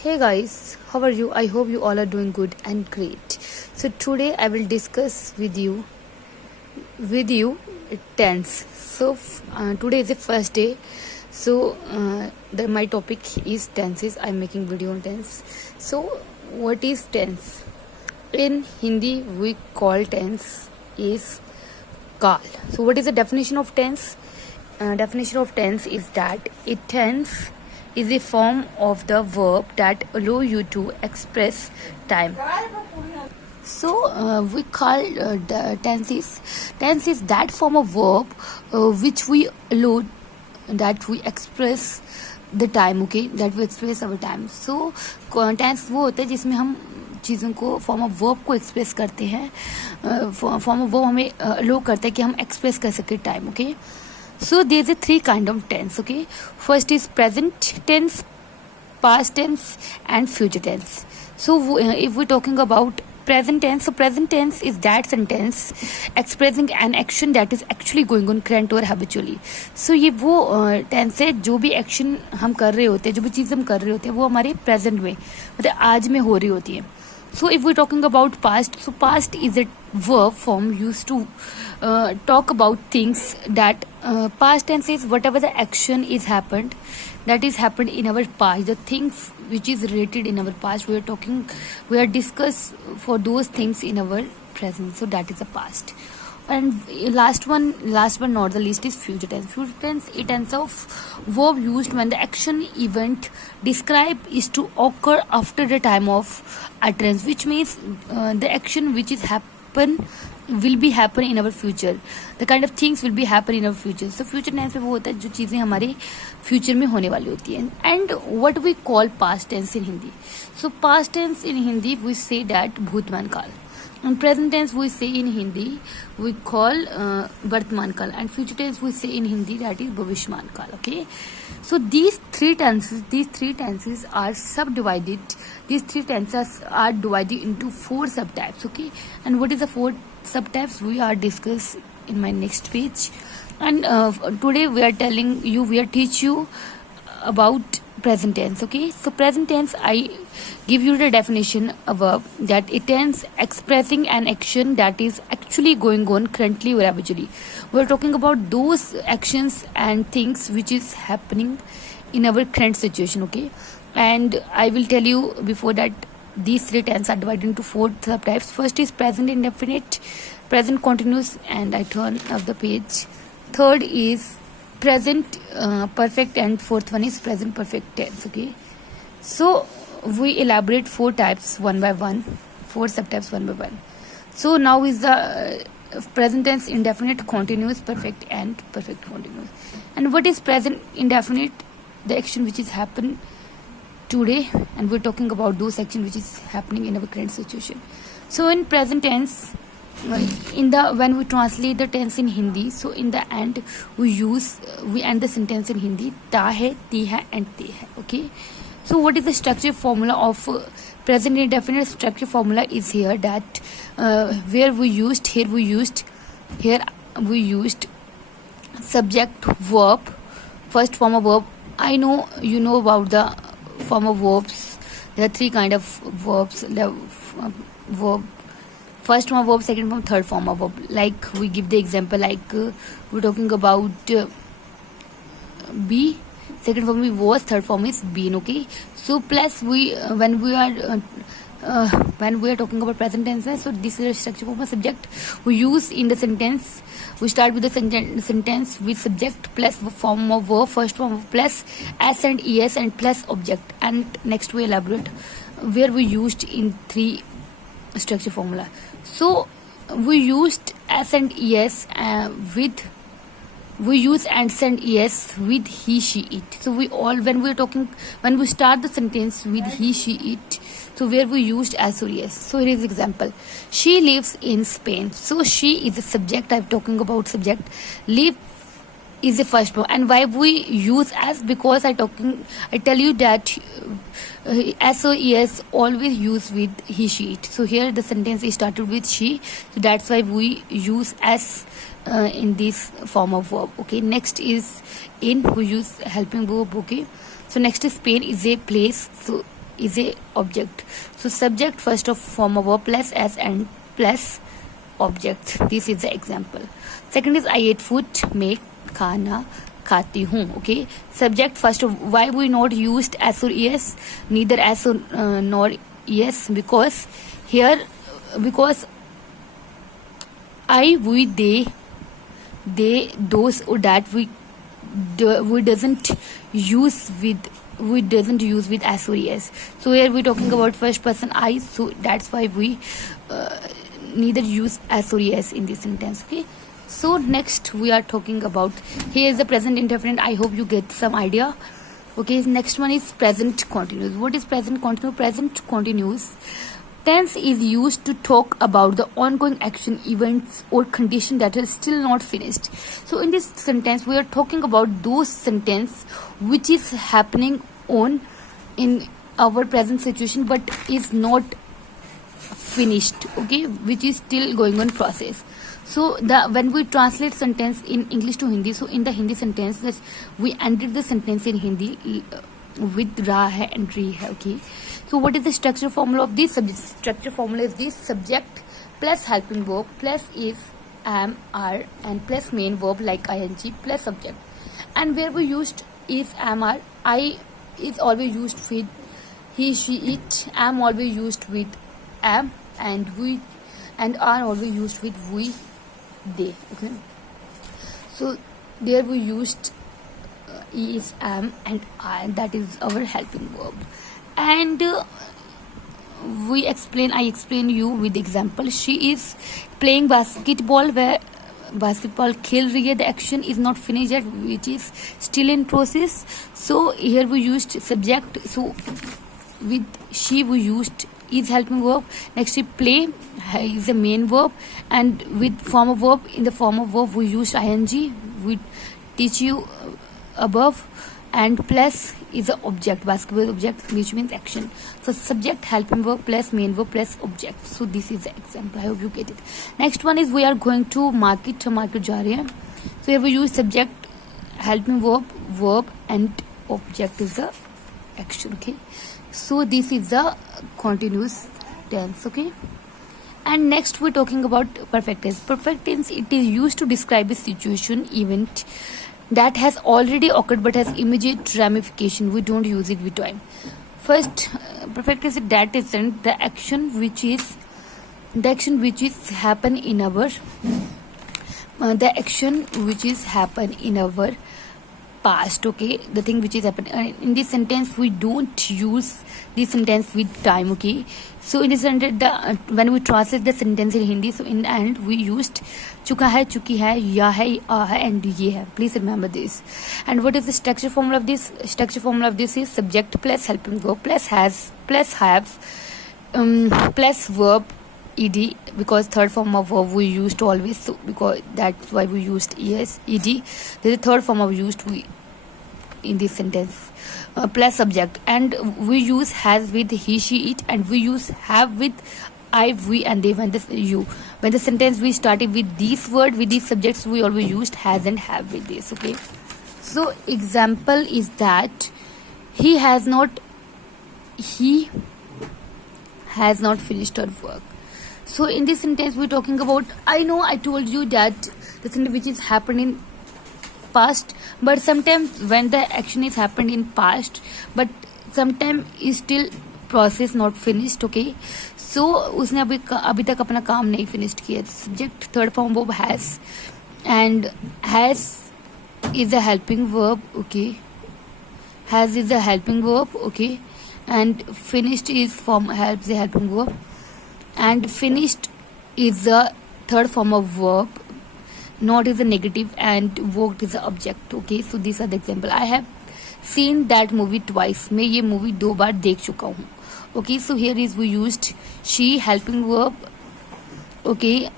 Hey guys, how are you? I hope you all are doing good and great. So today I will discuss with you tense. Today is the first day. My topic is tenses. I'm making video on tense. So what is tense? In Hindi we call tense is काल. So what is the definition of tense? Definition of tense is that a tense is a form of the verb that allow you to express time. We call the tense is that form of verb which we allow that we express the time, okay, that we express our time. So tense वो होता है जिसमें हम चीज़ों को form of verb को express करते हैं. फॉर्म ऑफ वर्ब हमें अलो करता है कि हम एक्सप्रेस कर सके time, okay. So there is a three kind of tense, okay. First is present tense, past tense and future tense. So if we're talking about present tense, so present tense is that sentence expressing an action that is actually going on current or habitually. So ये वो tense है जो भी action हम कर रहे होते हैं, जो भी चीज़ हम कर रहे होते हैं वो हमारे present में मतलब आज में हो रही होती है. So if we're talking about past, so past is a verb form used to talk about things that past tense is whatever the action is happened that is happened in our past, the things which is related in our past we are discuss for those things in our present, so that is the past. And last but not the least is future tense. Future tense a tense of verb used when the action event described is to occur after the time of utterance, which means the action which is happen will be happen in our future, the kind of things will be happen in our future. So future tense में वो होता है जो चीज़ें हमारे future में होने वाली होती हैं. And what we call past tense in Hindi, so past tense in Hindi we say that भूतमान काल. And present tense we say in Hindi we call Vartman Kal, and future tense we say in Hindi that is Bhavishman Kal, okay. So these three tenses are subdivided. These three tenses are divided into four subtypes, okay. And what is the four subtypes we are discuss in my next page. And today we are teach you about present tense, okay. So present tense I give you the definition of verb that a tense expressing an action that is actually going on currently or habitually. We are talking about those actions and things which is happening in our current situation, okay. And I will tell you before that these three tenses are divided into four subtypes. First is present indefinite, present continuous, and I turn up the page. Third is present perfect, and fourth one is present perfect tense, okay. So we elaborate four types one by one, four subtypes one by one. So now is the present tense indefinite, continuous, perfect and perfect continuous. And what is present indefinite? The action which is happen today, and we're talking about those action which is happening in our current situation. So in present tense, when we translate the tense in Hindi, so in the end we end the sentence in Hindi ta hai, ti hai and te hai, okay. So what is the structure formula of present indefinite? Structure formula is here that here we used subject verb, first form of verb. I know you know about the form of verbs. There are three kind of verbs, verb, first form of verb, second form, third form of verb. Like we give the example, like we're talking about be, second form is was, third form is been, okay. So plus when we are talking about present tense, so this is a structure form of subject we use in the sentence. We start with the sentence with subject plus form of verb, first form of plus s and es and plus object, and next we elaborate where we used in three structure formula. So we used s and es we use ands and es with he, she, it. So when we start the sentence with he, she, it, so where we used as or yes. So here is example: she lives in Spain. So she is a subject. I'm talking about subject. Live is the first one. And why we use as? Because I tell you that s or es always use with he, she, it. So here the sentence is started with she, so that's why we use as in this form of verb, okay. Next is in, we use helping verb, okay. So next is Spain is a place, so is a object. So subject first of form of verb plus s and plus object. This is the example. Second is I ate food, make खाना खाती हूँ. Okay, subject first of, why we not used s or es, neither s or nor es, because here, because I, we, they, those or that we doesn't use with, we doesn't use with s or es. So here we're talking about first person I, so that's why we neither use s or es in this sentence. Okay, so next we are talking about, here is the present indefinite. I hope you get some idea. Okay, next one is present continuous. What is present continuous? Present continuous tense is used to talk about the ongoing action, events or condition that is still not finished. So in this sentence we are talking about those sentence which is happening on in our present situation but is not finished, okay, which is still going on process. So the when we translate sentence in English to Hindi, so in the Hindi sentence that we ended the sentence in Hindi with ra hai and re hai. Okay, so what is the structure formula of this? Structure formula is this: subject plus helping verb plus is, am, are and plus main verb like ing plus subject. And where we used is, am, are, I is always used with he, she, it, am always used with am, and we and are always used with we, they. Okay, so there we used is, am and are, that is our helping verb. And I explain you with example. She is playing basketball, where basketball खेल रही है, the action is not finished yet, which is still in process. So here we used subject, so with she we used is helping verb. Next we play is the main verb, and with form of verb, in the form of verb we used ing, we teach you above, and plus is the object, basketball object, which means action. So subject, helping verb plus main verb plus object. So this is the example. I hope you get it. Next one is we are going to market जा रहे हैं. So here we use subject, helping verb and object is the action. Okay, so this is the continuous tense. Okay, and next we're talking about perfect tense. Perfect tense, it is used to describe a situation, event that has already occurred but has immediate ramification. We don't use it with time. First, perfect tense, that is the action which is happen in our the action which is happen in our past. Okay, the thing which is happening in this sentence, we don't use this sentence with time. Okay, so in this sentence, when we translate the sentence in Hindi, so in the end we used चुका है, चुकी है, या है, आ है and ये है. Please remember this. And what is the structure formula of this? Structure formula of this is subject plus helping verb plus has plus have plus verb ed, because third form of verb we used always, so because that's why we used es ed. There is a third form of used we in this sentence, plus subject, and we use has with he, she, it, and we use have with I, we and they. When the sentence we started with these word, with these subjects, we always used has and have with this. Okay, so example is that he has not finished her work. So in this sentence we're talking about, I know I told you that the thing which is happened in past, but sometimes when the action is happened in past, but sometimes is still process not finished. Okay, so उसने अभी तक अपना काम नहीं finished किया. Subject third form verb has, and has is a helping verb. Okay, has is a helping verb. Okay, and finished is form helps the helping verb, and finished is the third form of verb. Not is a negative, and worked is the object. Okay, so these are the example. I have seen that movie twice. मैं ये movie 2 बार देख चुका हूँ. Okay, so here is we used she, helping verb. Okay,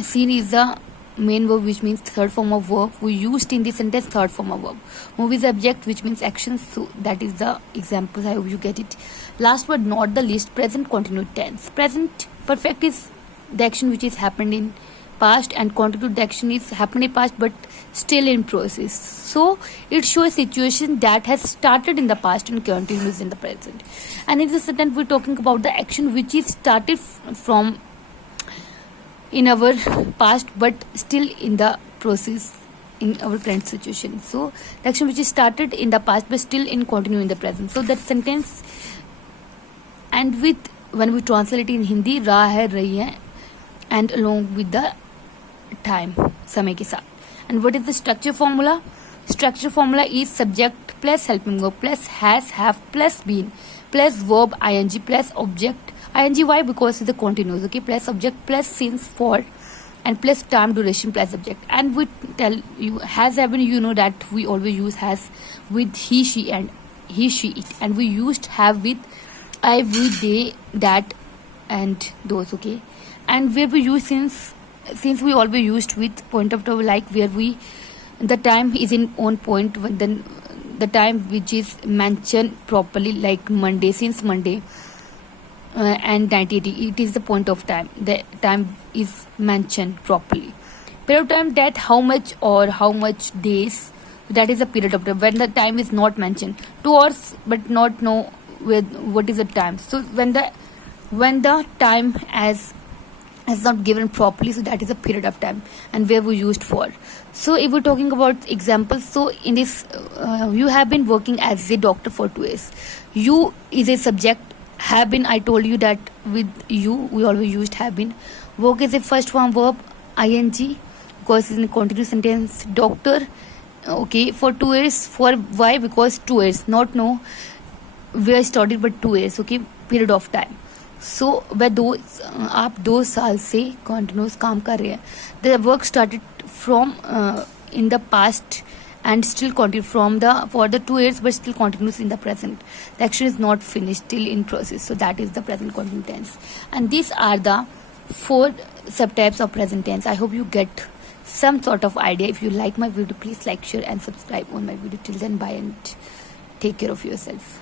seen is the main verb, which means third form of verb. We used in this sentence third form of verb. Movie is object, which means action. So that is the examples. I hope you get it. Last but not the least, present continuous tense. Present perfect is the action which is happened in past, and continue the action is happened in past but still in process. So it shows a situation that has started in the past and continues in the present. And in this sentence we're talking about the action which is started from in our past but still in the process in our current situation. So the action which is started in the past but still in continue in the present. So that sentence, and with when we translate it in Hindi, राह है रही है and along with the time, समय के साथ. And what is the structure formula? Structure formula is subject plus helping verb plus has, have plus been plus verb ing plus object ing. Why? Because it's the continuous. Okay, plus subject plus since for and plus time duration plus subject. And we tell you has, have been, you know that we always use has with he, she, and he, she, it. And we used have with I, we, they, that, and those. Okay, and where we use since we always used with point of time, like where we the time is in on point when then the time which is mentioned properly, like Monday, since Monday, and 1980, it is the point of time. The time is mentioned properly. Period of time, that how much or how much days, that is a period of time. When the time is not mentioned, 2 hours but not know with what is the time. So when the time has not given properly, so that is a period of time and where we used for. So if we're talking about examples, so in this you have been working as a doctor for 2 years. You is a subject, have been, I told you that with you we always used have been. Work is a first form verb ing because it's in a continuous sentence. Doctor, okay, for 2 years. For why? Because 2 years, not know where started but 2 years. Okay, period of time. सो वह आप 2 साल से continuous काम कर रहे हैं. The work started from in the past and still continue from the for the 2 years but still continues in the present. The action is not finished, still in process, so that is the present continuous tense. And these are the 4 subtypes of present tense. I hope you get some sort of idea. If you like my video, please like, share and subscribe on my video. Till then, bye and take care of yourself.